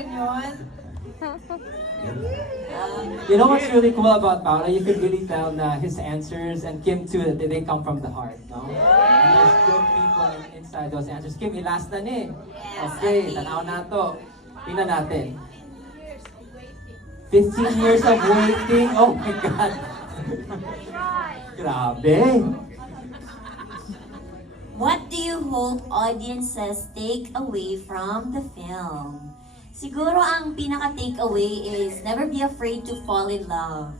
naman yun. You know what's really cool about Paolo? You could really tell na his answers, and Kim too, that they come from the heart, no? And there's good people inside those answers. Kim, last na ni. Okay, tanaw na to. Tingnan natin. 15 years of waiting. Oh my God. Grabe. What do you hope audiences take away from the film? Siguro ang pinaka-takeaway is never be afraid to fall in love.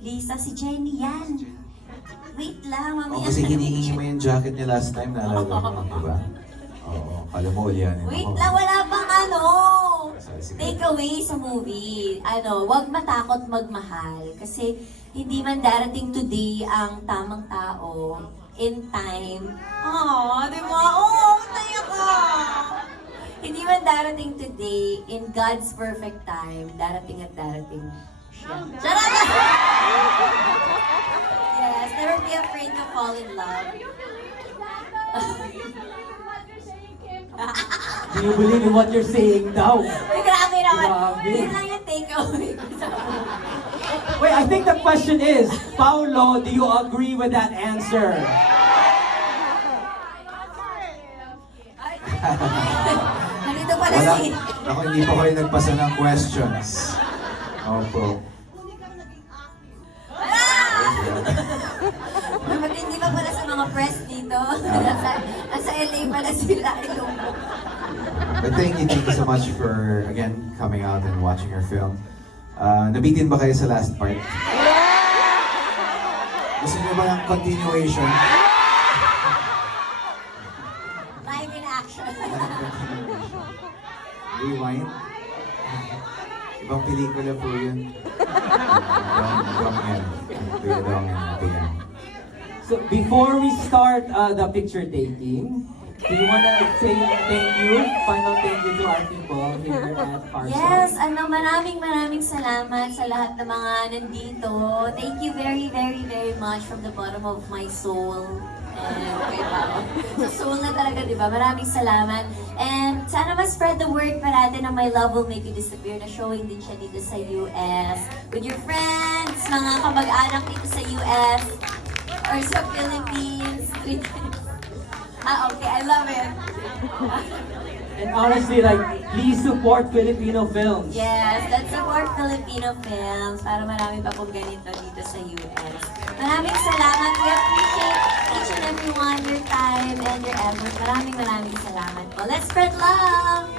Lisa, si Jenny yan. Wait lang, mamaya. Kasi hinihingi mo yung jacket niya last time, naalala mo, di ba? Oo, kala mo ulianin ako. Wait lang, wala pang takeaway sa movie. Wag matakot magmahal. Kasi hindi man darating today ang tamang tao in time. Di ba? Tayo ka! Hindi man darating today, in God's perfect time, darating at darating siya. Charot! Yes, never be afraid to fall in love. Do you believe in what you're saying daw? Uy, grabe naman. Grabe. Yun lang yung takeaway ko sa Wait, I think the question is, Paolo, do you agree with that answer? Nandito pala Wala, si... ako hindi pa kayo nagpasa ng questions. Opo. Dapat hindi pa pala sa mga press dito. Nasa LA pala sila. But thank you so much for, again, coming out and watching our film. Nabitin ba kayo sa last part? Gusto niyo ba ng continuation? Live in action. Rewind? Ibang pelikula po yun. Wrong yan. Wrong yan. So before we start the picture taking, do you want to say thank you, final thank you to our people here at Parcel? Yes, maraming salamat sa lahat ng mga nandito. Thank you very, very, very much from the bottom of my soul. And kay Pao. Sa soul na talaga, di ba? Maraming salamat. And sana ma-spread the word pa natin na My Love Will Make You Disappear na showing din siya dito sa US. With your friends, mga kamag-anak dito sa US or sa Philippines. Okay, I love it. And honestly, please support Filipino films. Yes, let's support Filipino films para marami pa pong ganito dito sa US. Maraming salamat. We appreciate each and every one, your time and your effort. Maraming salamat po. Let's spread love!